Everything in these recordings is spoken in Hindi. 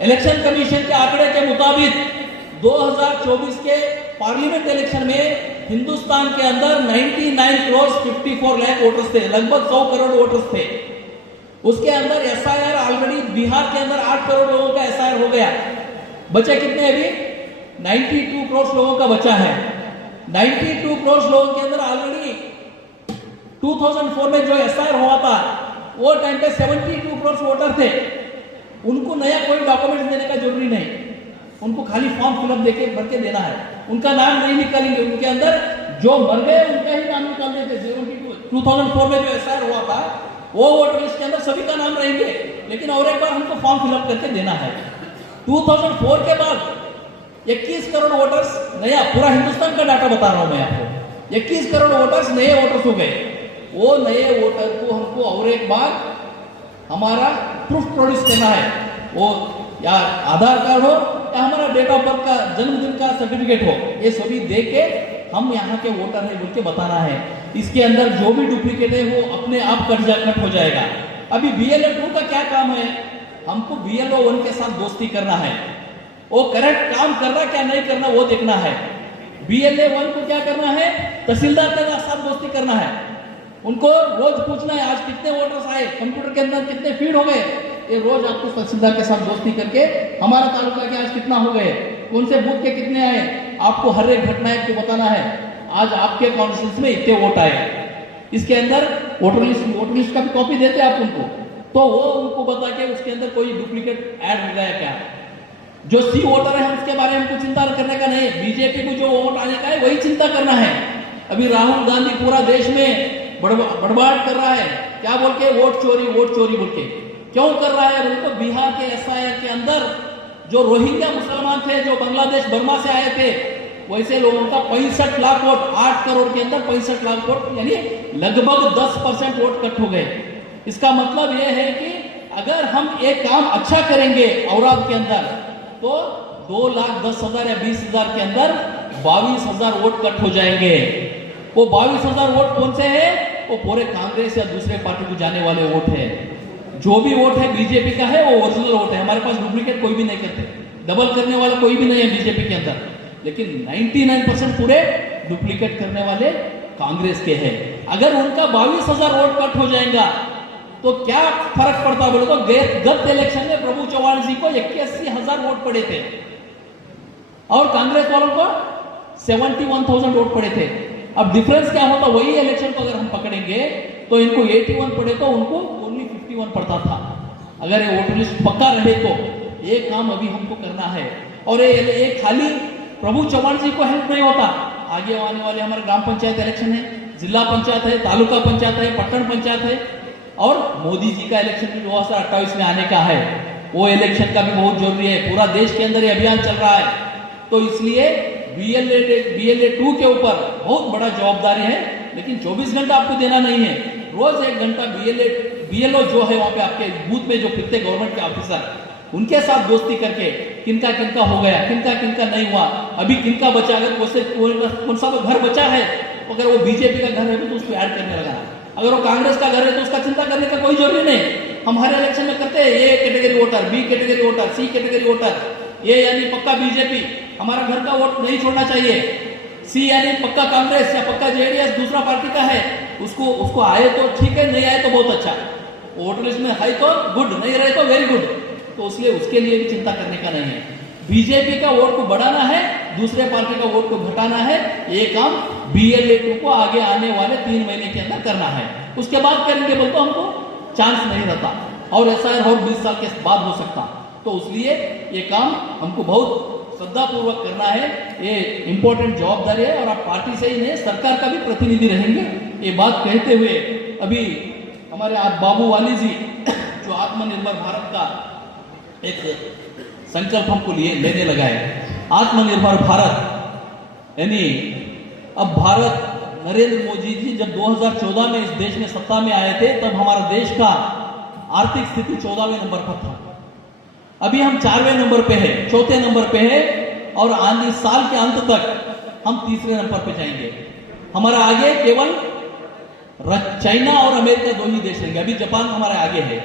इलेक्शन कमीशन के आंकड़े के मुताबिक 2024 के पार्लियामेंट इलेक्शन में हिंदुस्तान के अंदर 99 करोड़ 54 लाख वोटर्स थे, लगभग 100 करोड़ वोटर्स थे। उसके अंदर एसआईआर ऑलरेडी बिहार के अंदर 8 करोड़ लोगों का एसआईआर हो गया। बचे कितने अभी? 92 करोड़ लोगों का बचा है। 92 करोड़ लोगों के अंदर ऑलरेडी 2004 में जो एसआईआर हुआ था वो टाइम पे 72 करोड़ वोटर थे। उनको नया कोई डॉक्यूमेंट देने का जरूरी नहीं, उनको खाली फॉर्म फिलअप देके भर के देना है। उनका नाम नहीं निकालेंगे, उनके अंदर जो मर गए उनका ही नाम निकाल देते। 2004 में जो एसआईआर हुआ था वो वोटर लिस्ट के अंदर सभी का नाम रहेंगे, लेकिन और एक बार हमको फॉर्म फिलअप करके देना है। 2004 के बाद 21 करोड़ वोटर्स नया, पूरा हिंदुस्तान का डाटा बता रहा हूं मैं आपको, 21 करोड़ वोटर्स नए वोटर्स हो गए। वो नए वोटर को हमको और एक बार हमारा प्रूफ प्रोड्यूस करना है, वो या आधार कार्ड हो या हमारा डेट ऑफ बर्थ का जन्मदिन का सर्टिफिकेट हो, ये सभी दे के हम यहाँ के वोटर है बोल के बताना है। इसके अंदर जो भी डुप्लीकेट है वो अपने आप कट हो जाएगा। अभी BLO 2 का क्या काम है? हमको BLO 1 के साथ दोस्ती करना है, वो करेक्ट काम कर रहा क्या नहीं करना वो देखना है। BLO 1 को क्या करना है? तहसीलदार के साथ दोस्ती करना है, उनको रोज पूछना है आज कितने वोटर्स आए, कंप्यूटर के अंदर कितने फीड हो गए, ये रोज आपको तहसीलदार के साथ दोस्ती करके हमारा तालुका के आज कितना हो गए, कौन से बूथ के कितने आए, आपको हर एक घटना को बताना है। आज आपके कॉन्स्टिट्यूंसी में इतने वोट आए, इसके अंदर वोटर लिस्ट का भी कॉपी देते आप उनको, तो वो उनको बता के उसके अंदर कोई डुप्लीकेट ऐड हो गया क्या। जो सी वोटर है उसके बारे में हमको चिंता करने का नहीं, बीजेपी को जो वोट आने का है वही चिंता करना है। अभी राहुल गांधी पूरा देश में बड़बड़ाहट कर रहा है, क्या बोल के? वोट चोरी बोल के। क्यों कर रहा है? उनको बिहार के एसआईआर के अंदर जो रोहिंग्या मुसलमान थे, जो बांग्लादेश बर्मा से आए थे, वैसे लोगों का 65 लाख वोट, 8 करोड़ के अंदर 65 लाख वोट, यानी लगभग 10% वोट कट हो गए। इसका मतलब यह है कि अगर हम एक काम अच्छा करेंगे औराद के अंदर तो 2,10,000 या 20,000 के अंदर 22,000 वोट कट हो जाएंगे। वो 22,000 वोट कौन से हैं? वो पूरे कांग्रेस या दूसरे पार्टी को जाने वाले वोट है। जो भी वोट है बीजेपी का है वो ओरिजिनल वोट है, हमारे पास डुप्लीकेट कोई भी नहीं करते, डबल करने वाला कोई भी नहीं है बीजेपी के अंदर, लेकिन 99% पूरे डुप्लीकेट करने वाले कांग्रेस के हैं। अगर उनका 22,000 वोट कट हो जाएगा तो क्या फर्क पड़ता बोले तो गत इलेक्शन में प्रभु चौहान जी को 81,000 वोट पड़े थे और कांग्रेस वालों को 71,000 वोट पड़े थे। अब डिफरेंस क्या होता? वही इलेक्शन को अगर हम पकड़ेंगे तो इनको 81 पड़े तो उनको ओनली 51 पड़ता था। अगर ये वोटर लिस्ट पक्का रहे तो ये काम अभी हमको करना है। और ये खाली प्रभु चौहान जी को हेल्प नहीं होता, आगे आने वाले हमारे ग्राम पंचायत इलेक्शन है, जिला पंचायत है, तालुका पंचायत है, पट्टन पंचायत है, और मोदी जी का इलेक्शन भी 2028 में आने का है, वो इलेक्शन का भी बहुत जरूरी है। पूरा देश के अंदर ये अभियान चल रहा है, तो इसलिए BLO 2 के ऊपर बहुत बड़ा जवाबदारी है। लेकिन 24 घंटा आपको देना नहीं है, रोज 1 घंटा BLO जो है वहां पे आपके बूथ में जो फिरते गवर्नमेंट के ऑफिसर, उनके साथ दोस्ती करके किनका किनका हो गया, किनका किनका नहीं हुआ, अभी किनका बचा, अगर कौन सा घर बचा है, अगर वो बीजेपी का घर है तो उसको ऐड करने लगा, अगर वो कांग्रेस का घर है तो उसका चिंता करने का कोई जरूरी नहीं। हम हर इलेक्शन में करते हैं A category voter, B category voter, C category voter, A यानी पक्का बीजेपी, हमारा घर का वोट नहीं छोड़ना चाहिए, सी यानी पक्का कांग्रेस या पक्का जेडीएस दूसरा पार्टी का है, उसको आए तो ठीक है, नहीं आए तो बहुत अच्छा, वोटर लिस्ट में है तो गुड, नहीं रहे तो वेरी गुड, तो इसलिए उसके लिए भी चिंता करने का नहीं है। बीजेपी का वोट को बढ़ाना है, दूसरे पार्टी का वोट को घटाना है, ये काम BLO 2 को आगे आने वाले 3 महीने के अंदर करना है। उसके बाद करेंगे बोल तो हमको चांस नहीं रहता, और ऐसा और 20 साल के बाद हो सकता, तो इसलिए ये काम हमको बहुत श्रद्धापूर्वक करना है, ये इंपॉर्टेंट जवाबदारी है, और आप पार्टी से ही नहीं सरकार का भी प्रतिनिधि रहेंगे। ये बात कहते हुए अभी हमारे आप बाबू वाली जी जो आत्मनिर्भर भारत का एक संकल्प हमको लेने लगा है, आत्मनिर्भर भारत, यानी अब भारत नरेंद्र मोदी जी जब 2014 में इस देश में सत्ता में आए थे तब हमारा देश का आर्थिक स्थिति 14वें नंबर पर था, अभी हम 4वें नंबर पे है, 4थे नंबर पे है, और आने साल के अंत तक हम 3रे नंबर पे जाएंगे। हमारा आगे केवल चाइना और अमेरिका 2 ही देश रहेंगे, अभी जापान हमारे आगे है,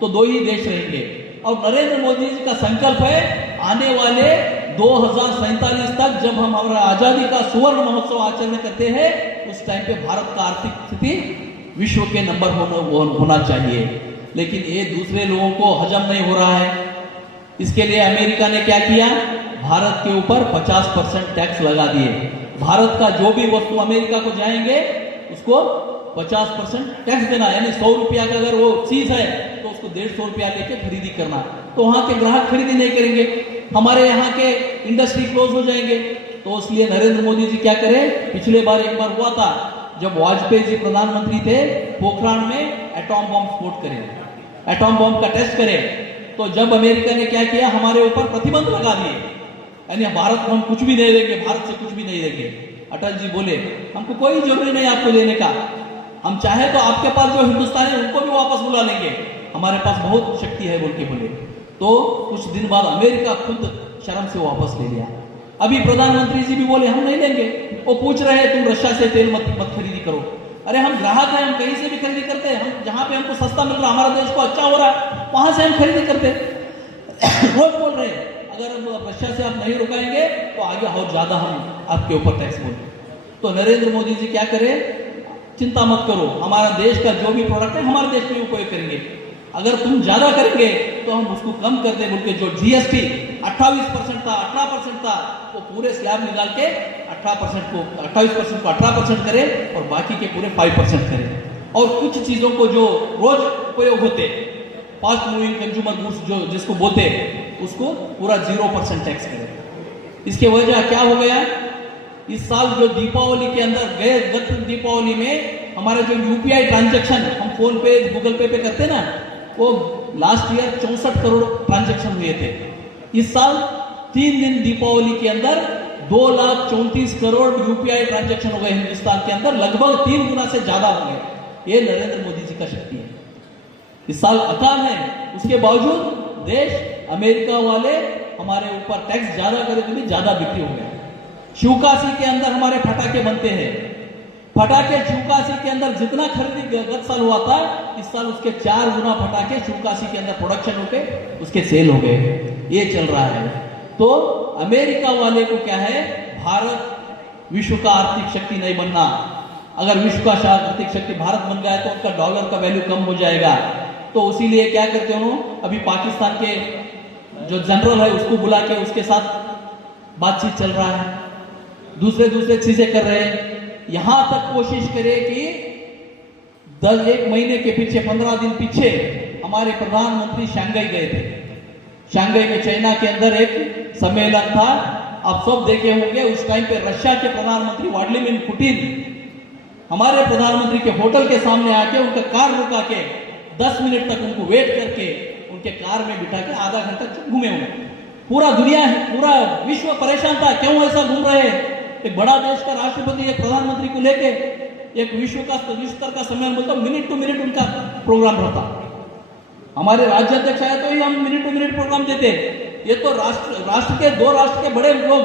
तो 2 ही देश रहेंगे। और नरेंद्र मोदी जी का संकल्प है आने वाले 2047 तक जब हम हमारा आजादी का सुवर्ण महोत्सव आचरण करते हैं उस टाइम पे भारत का आर्थिक स्थिति विश्व के नंबर होना चाहिए। लेकिन ये दूसरे लोगों को हजम नहीं हो रहा है। इसके लिए अमेरिका ने क्या किया, भारत के ऊपर 50% टैक्स लगा दिए। भारत का जो भी वस्तु अमेरिका को जाएंगे उसको 50% टैक्स देना, यानी 100 रुपया का अगर वो चीज है तो उसको 150 रुपया लेके खरीदी करना। तो वहां के ग्राहक खरीदी नहीं करेंगे, हमारे यहाँ के इंडस्ट्री क्लोज हो जाएंगे। तो इसलिए नरेंद्र मोदी जी क्या करे, पिछले बार एक बार हुआ था जब वाजपेयी जी प्रधानमंत्री थे, पोखरान में एटॉम बम स्फोट करे, एटॉम बम का टेस्ट करे। तो जब अमेरिका ने क्या किया, हमारे ऊपर प्रतिबंध लगा दिए, यानी भारत को हम कुछ भी नहीं देंगे, भारत से कुछ भी नहीं देंगे। अटल जी बोले हमको कोई जरूरी नहीं आपको देने का, हम चाहे तो आपके पास जो हिंदुस्तानी उनको भी वापस बुला लेंगे, हमारे पास बहुत शक्ति है बोल के बोले। तो कुछ दिन बाद अमेरिका खुद शर्म से वापस ले लिया। अभी प्रधानमंत्री जी भी बोले हम नहीं लेंगे। वो पूछ रहे हैं तुम रशिया से तेल मत खरीदी करो। अरे हम ग्राहक हैं, हम कहीं से भी खरीदी करते हैं, हम जहां पे हमको सस्ता मिल रहा, हमारा देश को अच्छा हो रहा है, वहां से हम खरीदी करते हैं। रोज बोल रहे हैं अगर रशिया से आप नहीं रुकाएंगे तो आगे और ज्यादा हम आपके ऊपर टैक्स बोलेंगे। तो नरेंद्र मोदी जी क्या करे, चिंता मत करो, हमारा देश का जो भी प्रोडक्ट है हमारे देश में उपयोग करेंगे, अगर तुम ज्यादा करेंगे तो हम उसको कम कर दें बोल के। जो जीएसटी 28% था, 18% था, वो पूरे स्लैब निकाल के 28% को 18% करें और बाकी के पूरे 5% करें। और कुछ चीजों को जो रोज उपयोग होते, फास्ट मूविंग कंज्यूमर गुड्स जो जिसको बोलते, उसको पूरा 0% टैक्स करें। इसके वजह क्या हो गया, इस साल जो दीपावली के अंदर गत दीपावली में हमारे जो यूपीआई ट्रांजैक्शन हम फोन पे गूगल पे करते ना, वो लास्ट ईयर 64 करोड़ ट्रांजैक्शन हुए थे। इस साल 3 दिन दीपावली के अंदर 2,34 करोड़ यूपीआई ट्रांजैक्शन हो गए हिंदुस्तान के अंदर, लगभग 3 गुना से ज्यादा हो गए। ये नरेंद्र मोदी जी का शक्ति है। इस साल अकाल है, उसके बावजूद देश अमेरिका वाले हमारे ऊपर टैक्स ज्यादा करे तो भी ज्यादा बिक्री हो गया। शिवकाशी के अंदर हमारे फटाके बनते हैं, फटाके शिवकाशी के अंदर जितना खरीदी गत साल हुआ था, इस साल उसके 4 गुना फटाके शिवकाशी के अंदर प्रोडक्शन होके उसके सेल हो गए। ये चल रहा है। तो अमेरिका वाले को क्या है, भारत विश्व का आर्थिक शक्ति नहीं बनना। अगर विश्व का आर्थिक शक्ति भारत बन गया तो उनका डॉलर का वैल्यू कम हो जाएगा। तो इसीलिए क्या करते हो, अभी पाकिस्तान के जो जनरल है उसको बुला के उसके साथ बातचीत चल रहा है, दूसरे चीजें कर रहे हैं। यहां तक कोशिश करे कि 1 महीने के पीछे 15 दिन पीछे हमारे प्रधानमंत्री शंघाई गए थे। शंघाई में चाइना के अंदर एक सम्मेलन था, आप सब देखे होंगे। उस टाइम पे रशिया के प्रधानमंत्री व्लादिमीर पुतिन हमारे प्रधानमंत्री के होटल के सामने आके उनका कार रुका के 10 मिनट तक उनको वेट करके उनके कार में बिठा के आधा घंटा घूमे हुए। पूरा दुनिया है, पूरा विश्व परेशान था, क्यों ऐसा घूम रहे हैं। एक बड़ा देश का राष्ट्रपति एक प्रधानमंत्री को लेके एक विश्व स्तर का सम्मेलन बोलता, मिनट टू मिनट उनका प्रोग्राम रहता। हमारे राज्याध्यक्ष आए तो ही हम मिनट टू मिनट प्रोग्राम देते। ये तो राष्ट्र के 2 राष्ट्र के बड़े लोग,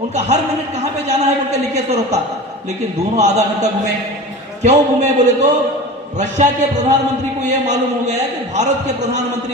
उनका हर मिनट कहां पे जाना है उनके लिखे तो रहता, लेकिन दोनों आधा घंटा घूमे। क्यों घूमे बोले तो रशिया के प्रधानमंत्री को यह मालूम हो गया कि भारत के प्रधानमंत्री